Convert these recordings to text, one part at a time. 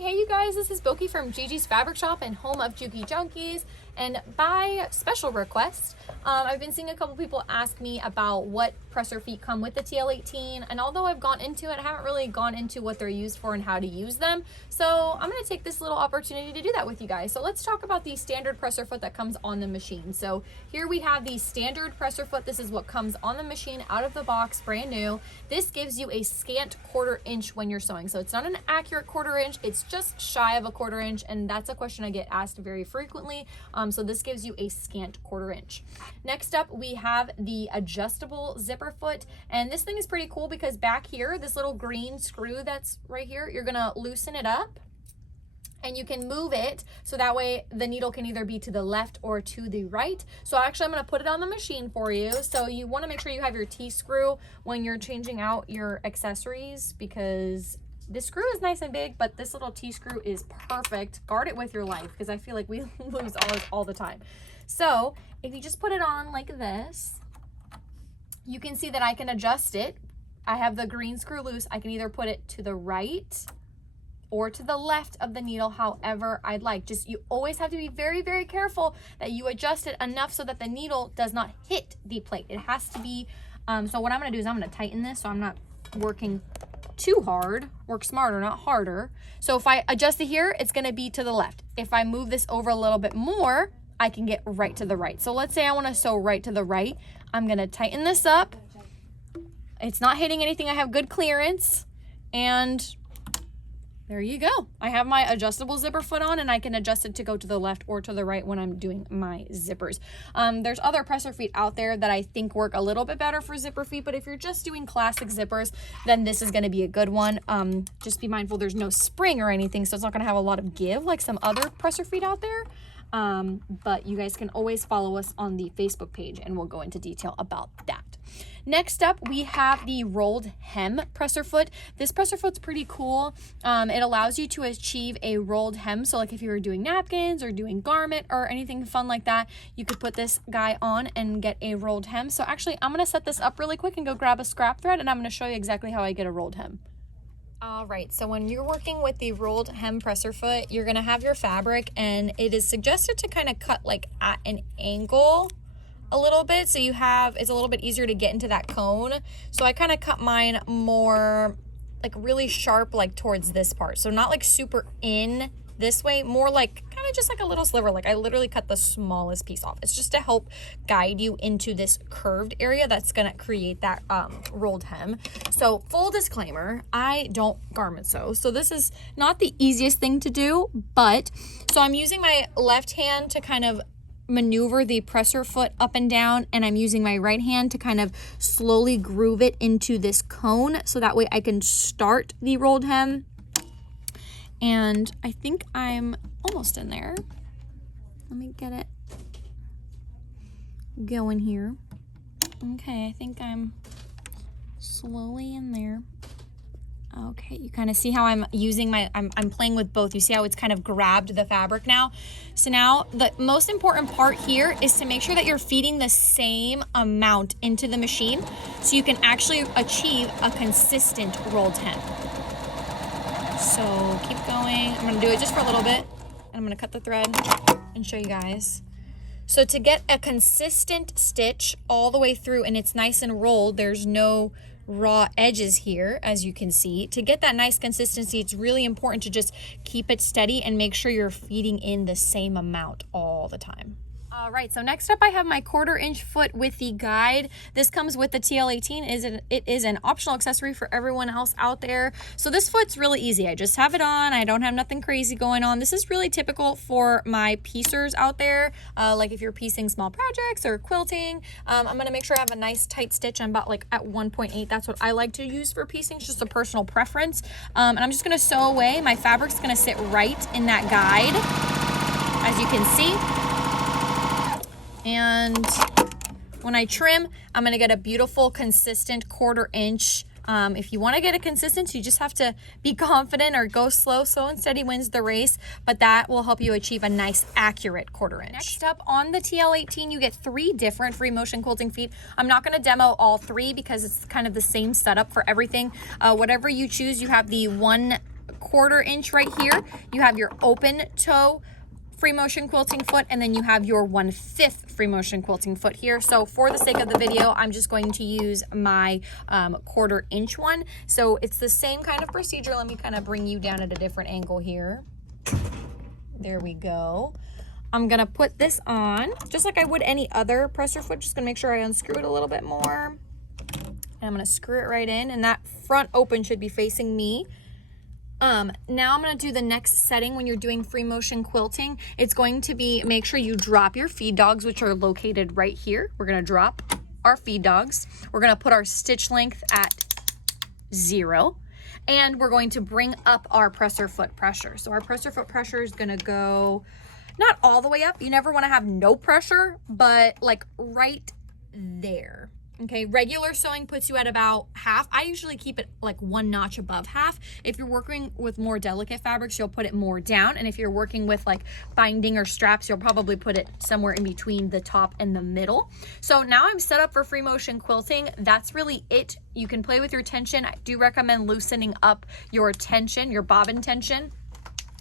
Hey you guys, this is Boki from Gigi's Fabric Shop and home of Juki Junkies. And by special request, I've been seeing a couple people ask me about what presser feet come with the TL18. And although I've gone into it, I haven't really gone into what they're used for and how to use them. So I'm going to take this little opportunity to do that with you guys. So let's talk about the standard presser foot that comes on the machine. So here we have the standard presser foot. This is what comes on the machine out of the box, brand new. This gives you a scant 1/4 inch when you're sewing. So it's not an accurate 1/4 inch, it's just shy of a 1/4 inch. And that's a question I get asked very frequently. So this gives you a scant 1/4 inch. Next up, we have the adjustable zipper foot. And this thing is pretty cool because back here, this little green screw that's right here, you're gonna loosen it up and you can move it so that way the needle can either be to the left or to the right. So actually I'm gonna put it on the machine for you. So you wanna make sure you have your T-screw when you're changing out your accessories, because this screw is nice and big, but this little T-screw is perfect. Guard it with your life because I feel like we lose ours all the time. So if you just put it on like this, you can see that I can adjust it. I have the green screw loose. I can either put it to the right or to the left of the needle, however I'd like. Just, you always have to be very, very careful that you adjust it enough so that the needle does not hit the plate. It has to be, so what I'm gonna do is I'm gonna tighten this so I'm not working too hard. Work smarter, not harder. So if I adjust it here, it's gonna be to the left. If I move this over a little bit more, I can get right to the right. So let's say I wanna sew right to the right. I'm gonna tighten this up. It's not hitting anything. I have good clearance. And there you go. I have my adjustable zipper foot on and I can adjust it to go to the left or to the right when I'm doing my zippers. There's other presser feet out there that I think work a little bit better for zipper feet, but if you're just doing classic zippers, then this is gonna be a good one. Just be mindful there's no spring or anything, so it's not gonna have a lot of give like some other presser feet out there. But you guys can always follow us on the Facebook page and we'll go into detail about that. Next up, we have the rolled hem presser foot. This presser foot's pretty cool. It allows you to achieve a rolled hem. So like if you were doing napkins or doing garment or anything fun like that, you could put this guy on and get a rolled hem. So actually, I'm gonna set this up really quick and go grab a scrap thread and I'm gonna show you exactly how I get a rolled hem. All right, so when you're working with the rolled hem presser foot, you're gonna have your fabric and it is suggested to kind of cut like at an angle a little bit, so you have, it's a little bit easier to get into that cone. So I kind of cut mine more like really sharp, like towards this part. So not like super in this way, more like kind of just like a little sliver. Like I literally cut the smallest piece off. It's just to help guide you into this curved area that's gonna create that rolled hem. So full disclaimer, I don't garment sew. So this is not the easiest thing to do, but so I'm using my left hand to kind of maneuver the presser foot up and down, and I'm using my right hand to kind of slowly groove it into this cone so that way I can start the rolled hem. And I think I'm almost in there. Let me get it going here. Okay, I think I'm slowly in there. Okay, you kind of see how I'm using my, I'm playing with both. You see how it's kind of grabbed the fabric now? So now the most important part here is to make sure that you're feeding the same amount into the machine so you can actually achieve a consistent rolled hem. So keep going. I'm gonna do it just for a little bit. And I'm gonna cut the thread and show you guys. So to get a consistent stitch all the way through and it's nice and rolled, there's no raw edges here, as you can see. To get that nice consistency, it's really important to just keep it steady and make sure you're feeding in the same amount all the time. All right, so next up I have my 1/4 inch foot with the guide. This comes with the TL18. It is an optional accessory for everyone else out there. So this foot's really easy. I just have it on. I don't have nothing crazy going on. This is really typical for my piecers out there. Like if you're piecing small projects or quilting, I'm gonna make sure I have a nice tight stitch. I'm about like at 1.8. That's what I like to use for piecing. It's just a personal preference. And I'm just gonna sew away. My fabric's gonna sit right in that guide, as you can see. And when I trim, I'm gonna get a beautiful, consistent 1/4 inch. If you wanna get a consistency, you just have to be confident or go slow. Slow and steady wins the race, but that will help you achieve a nice, accurate 1/4 inch. Next up on the TL18, you get 3 different free motion quilting feet. I'm not gonna demo all 3 because it's kind of the same setup for everything. Whatever you choose, you have the one 1/4 inch right here. You have your open toe free motion quilting foot, and then you have your 1/5 free motion quilting foot here. So for the sake of the video, I'm just going to use my 1/4 inch one. So it's the same kind of procedure. Let me kind of bring you down at a different angle here. There we go. I'm gonna put this on just like I would any other presser foot. Just gonna make sure I unscrew it a little bit more. And I'm gonna screw it right in, and that front open should be facing me. Now I'm going to do the next setting when you're doing free motion quilting. It's going to be, make sure you drop your feed dogs, which are located right here. We're going to drop our feed dogs. We're going to put our stitch length at 0. And we're going to bring up our presser foot pressure. So our presser foot pressure is going to go not all the way up. You never want to have no pressure, but like right there. Okay, regular sewing puts you at about half. I usually keep it like 1 notch above half. If you're working with more delicate fabrics, you'll put it more down. And if you're working with like binding or straps, you'll probably put it somewhere in between the top and the middle. So now I'm set up for free motion quilting. That's really it. You can play with your tension. I do recommend loosening up your tension, your bobbin tension.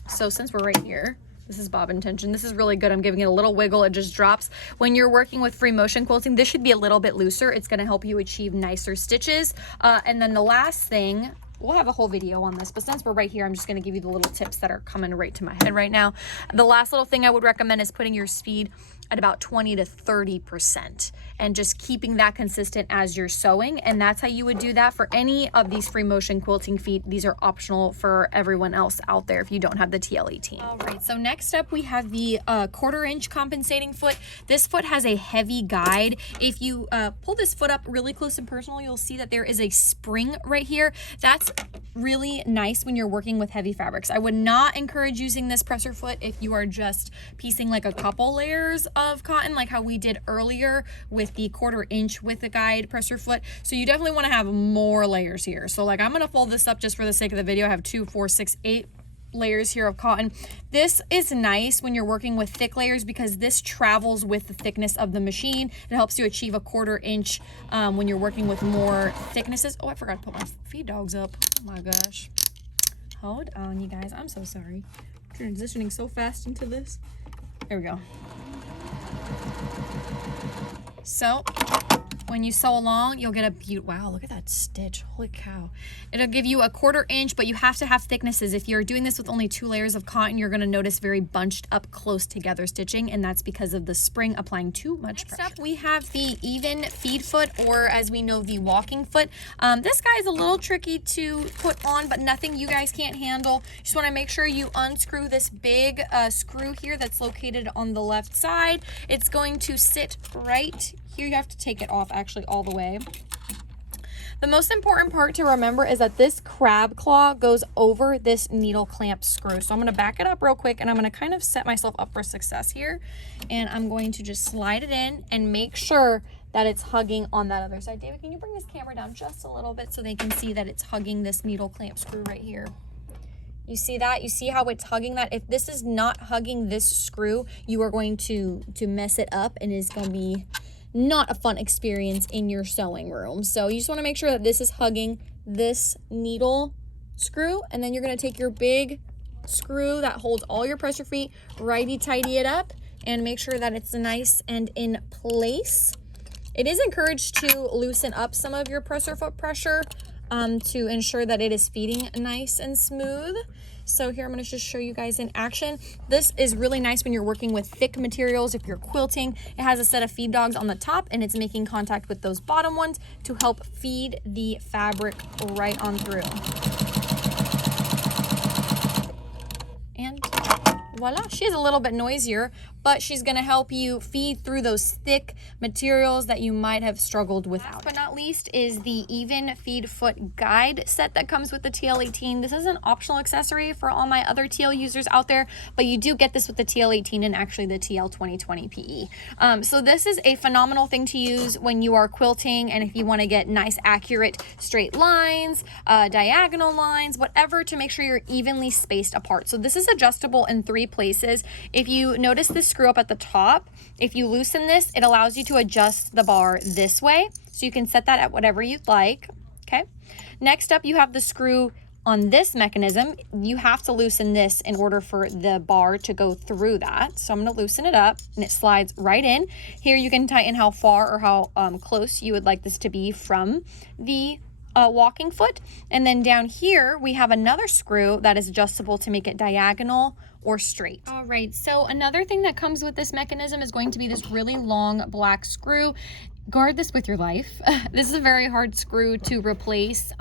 So since we're right here, this is bobbin tension. This is really good. I'm giving it a little wiggle. It just drops. When you're working with free motion quilting, this should be a little bit looser. It's going to help you achieve nicer stitches. And then the last thing, we'll have a whole video on this, but since we're right here, I'm just going to give you the little tips that are coming right to my head right now. The last little thing I would recommend is putting your speed at about 20 to 30% and just keeping that consistent as you're sewing. And that's how you would do that for any of these free motion quilting feet. These are optional for everyone else out there if you don't have the TL18. All right, so next up we have the 1/4 inch compensating foot. This foot has a heavy guide. If you pull this foot up really close and personal, you'll see that there is a spring right here. That's really nice when you're working with heavy fabrics. I would not encourage using this presser foot if you are just piecing like a couple layers of cotton, like how we did earlier with the 1/4 inch with the guide presser foot. So you definitely want to have more layers here. So like I'm going to fold this up just for the sake of the video. I have 2, 4, 6, 8 layers here of cotton. This is nice when you're working with thick layers because this travels with the thickness of the machine. It helps you achieve a 1/4 inch when you're working with more thicknesses. Oh, I forgot to put my feed dogs up. Oh my gosh. Hold on, you guys. I'm so sorry. I'm transitioning so fast into this. There we go. So when you sew along, you'll get a beautiful, wow, look at that stitch, holy cow. It'll give you a 1/4 inch, but you have to have thicknesses. If you're doing this with only 2 layers of cotton, you're gonna notice very bunched up close together stitching, and that's because of the spring applying too much pressure. Next up, we have the even feed foot, or as we know, the walking foot. This guy is a little tricky to put on, but nothing you guys can't handle. You just wanna make sure you unscrew this big screw here that's located on the left side. It's going to sit right here. You have to take it off actually all the way. The most important part to remember is that this crab claw goes over this needle clamp screw. So I'm going to back it up real quick, and I'm going to kind of set myself up for success here. And I'm going to just slide it in and make sure that it's hugging on that other side. David, can you bring this camera down just a little bit so they can see that it's hugging this needle clamp screw right here? You see that? You see how it's hugging that? If this is not hugging this screw, you are going to mess it up, and it's going to be not a fun experience in your sewing room. So you just want to make sure that this is hugging this needle screw, and then you're going to take your big screw that holds all your presser feet, righty-tighty it up, and make sure that it's nice and in place. It is encouraged to loosen up some of your presser foot pressure to ensure that it is feeding nice and smooth. So here I'm going to just show you guys in action. This is really nice when you're working with thick materials. If you're quilting, it has a set of feed dogs on the top, and it's making contact with those bottom ones to help feed the fabric right on through. And voila, she is a little bit noisier, but she's going to help you feed through those thick materials that you might have struggled without. Last but not least is the even feed foot guide set that comes with the TL18. This is an optional accessory for all my other TL users out there, but you do get this with the TL18 and actually the TL 2020 PE. So this is a phenomenal thing to use when you are quilting, and if you want to get nice, accurate straight lines, diagonal lines, whatever, to make sure you're evenly spaced apart. So this is adjustable in 3 places. If you notice this screw up at the top, if you loosen this, it allows you to adjust the bar this way. So you can set that at whatever you'd like. Okay. Next up, you have the screw on this mechanism, you have to loosen this in order for the bar to go through that. So I'm going to loosen it up and it slides right in. Here you can tighten how far or how close you would like this to be from the walking foot. And then down here we have another screw that is adjustable to make it diagonal or straight. All right, so another thing that comes with this mechanism is going to be this really long black screw. Guard this with your life. This is a very hard screw to replace,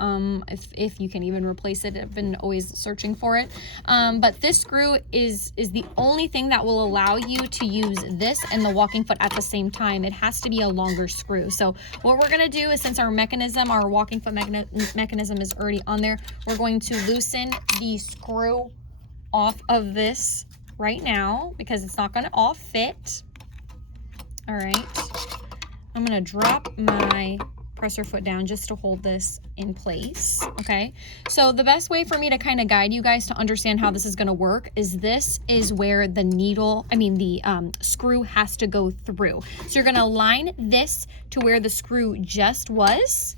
if you can even replace it. I've been always searching for it. But this screw is the only thing that will allow you to use this and the walking foot at the same time. It has to be a longer screw. So what we're gonna do is, since our walking foot mechanism is already on there, we're going to loosen the screw off of this right now because it's not gonna all fit. All right. I'm gonna drop my presser foot down just to hold this in place, okay? So the best way for me to kind of guide you guys to understand how this is gonna work is this is where the screw has to go through. So you're gonna align this to where the screw just was,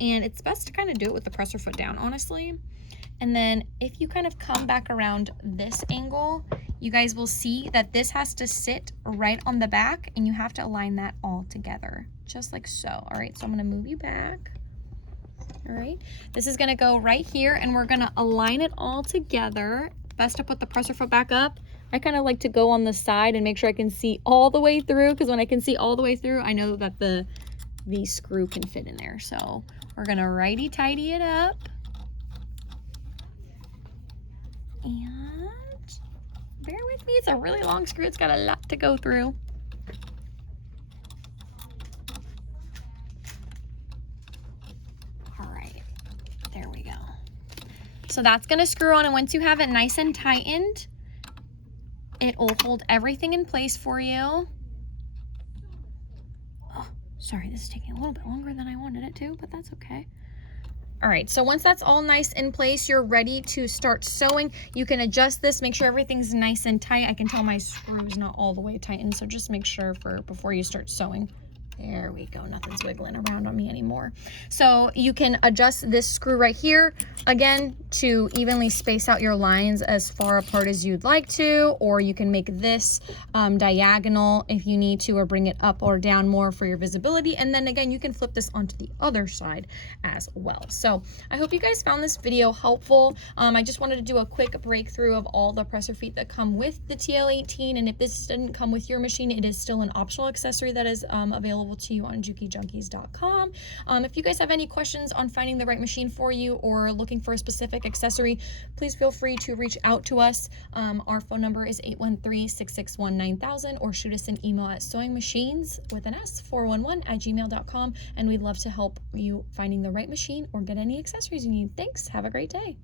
and it's best to kind of do it with the presser foot down, honestly. And then if you kind of come back around this angle, you guys will see that this has to sit right on the back and you have to align that all together, just like so. All right, so I'm gonna move you back. All right, this is gonna go right here and we're gonna align it all together. Best to put the presser foot back up. I kind of like to go on the side and make sure I can see all the way through, because when I can see all the way through, I know that the screw can fit in there. So we're gonna righty-tighty it up. And bear with me, it's a really long screw. It's got a lot to go through. All right, there we go. So that's gonna screw on, and once you have it nice and tightened, it will hold everything in place for you. Oh, sorry, this is taking a little bit longer than I wanted it to, but that's okay. All right, so once that's all nice in place, you're ready to start sewing. You can adjust this, make sure everything's nice and tight. I can tell my screw is not all the way tightened, so just make sure before you start sewing. There we go, nothing's wiggling around on me anymore. So you can adjust this screw right here, again, to evenly space out your lines as far apart as you'd like to, or you can make this diagonal if you need to, or bring it up or down more for your visibility. And then again, you can flip this onto the other side as well. So I hope you guys found this video helpful. I just wanted to do a quick breakthrough of all the presser feet that come with the TL18. And if this didn't come with your machine, it is still an optional accessory that is available to you on JukiJunkies.com. If you guys have any questions on finding the right machine for you or looking for a specific accessory, please feel free to reach out to us. Our phone number is 813-661-9000, or shoot us an email at sewingmachines411@gmail.com, and we'd love to help you finding the right machine or get any accessories you need. Thanks. Have a great day.